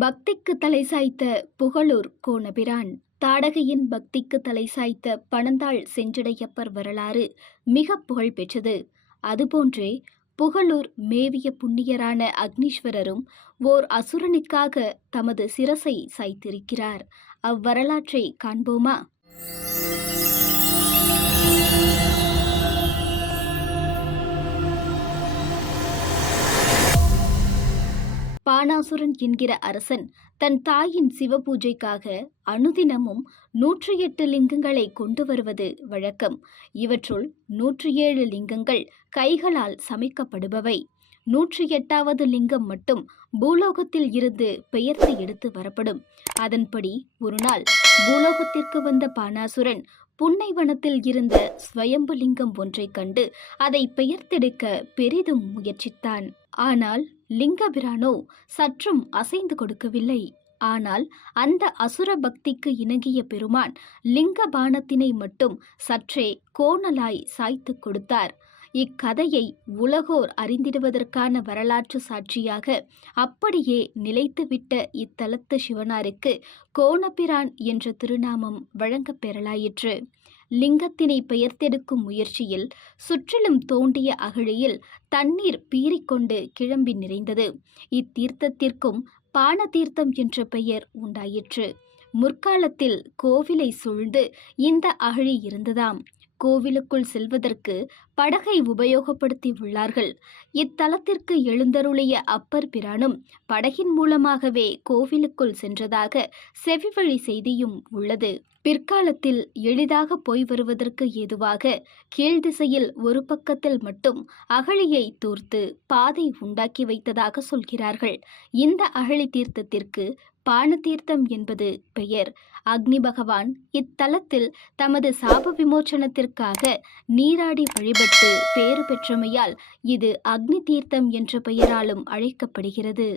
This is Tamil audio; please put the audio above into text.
பக்திக்கு தலை சாய்த்த புகழூர் கோணபிரான் தாடகையின் பக்திக்கு தலை சாய்த்த பணந்தாள் செஞ்சடையப்பர் வரலாறு மிக புகழ் பெற்றது. அதுபோன்றே புகழூர் மேவிய புண்ணியரான அக்னீஸ்வரரும் ஓர் அசுரனுக்காக தமது சிரசை சாய்த்திருக்கிறார். அவ்வரலாற்றை காண்போமா? பானாசுரன் என்கிற அரசன் தன் தாயின் சிவபூஜைக்காக அனுதினமும் நூற்றி எட்டு லிங்கங்களை கொண்டு வருவது வழக்கம். இவற்றுள் நூற்றி ஏழு லிங்கங்கள் கைகளால் சமைக்கப்படுபவை. நூற்றி எட்டாவது லிங்கம் மட்டும் பூலோகத்தில் இருந்து பெயர்த்து எடுத்து வரப்படும். அதன்படி ஒருநாள் பூலோகத்திற்கு வந்த பானாசுரன் புன்னைவனத்தில் இருந்த ஸ்வயம்பு லிங்கம் ஒன்றைக் கண்டு அதை பெயர்த்தெடுக்க பெரிதும் முயற்சித்தான். ஆனால் லிங்கபிரானோ சற்றும் அசைந்து கொடுக்கவில்லை. ஆனால் அந்த அசுர பக்திக்கு இணங்கிய பெருமான் லிங்க பானத்தினை மட்டும் சற்றே கோணலாய் சாய்த்து கொடுத்தார். இக்கதையை உலகோர் அறிந்திடுவதற்கான வரலாற்று சாட்சியாக அப்படியே நிலைத்துவிட்ட இத்தலத்து சிவனாருக்கு கோணபிரான் என்ற திருநாமம் வழங்கப் பெறலாயிற்று. லிங்கத்தினை பெயர்த்தெடுக்கும் முயற்சியில் சுற்றிலும் தோண்டிய அகழியில் தண்ணீர் பீறிக்கொண்டு கிளம்பி நிறைந்தது. இத்தீர்த்தத்திற்கும் பானதீர்த்தம் என்ற பெயர் உண்டாயிற்று. முற்காலத்தில் கோவிலை சூழ்ந்து இந்த அகழி இருந்ததாம். கோவிலுக்குள் செல்வதற்கு படகை உபயோகப்படுத்தி உள்ளார்கள். இத்தலத்திற்கு எழுந்தருளிய அப்பர் பிரானும் படகின் மூலமாகவே கோவிலுக்குள் சென்றதாக செவிவழி செய்தியும் உள்ளது. பிற்காலத்தில் எளிதாக போய் வருவதற்கு ஏதுவாக கீழ்திசையில் ஒரு பக்கத்தில் மட்டும் அகழியை தூர்த்து பாதை உண்டாக்கி வைத்ததாக சொல்கிறார்கள். இந்த அகழி தீர்த்தத்திற்கு பானதீர்த்தம் என்பது பெயர். அக்னி பகவான் இத்தலத்தில் தமது சாப விமோச்சனத்திற்காக நீராடி வழிபட்டு பேறு பெற்றமையால் இது அக்னி தீர்த்தம் என்ற பெயராலும் அழைக்கப்படுகிறது.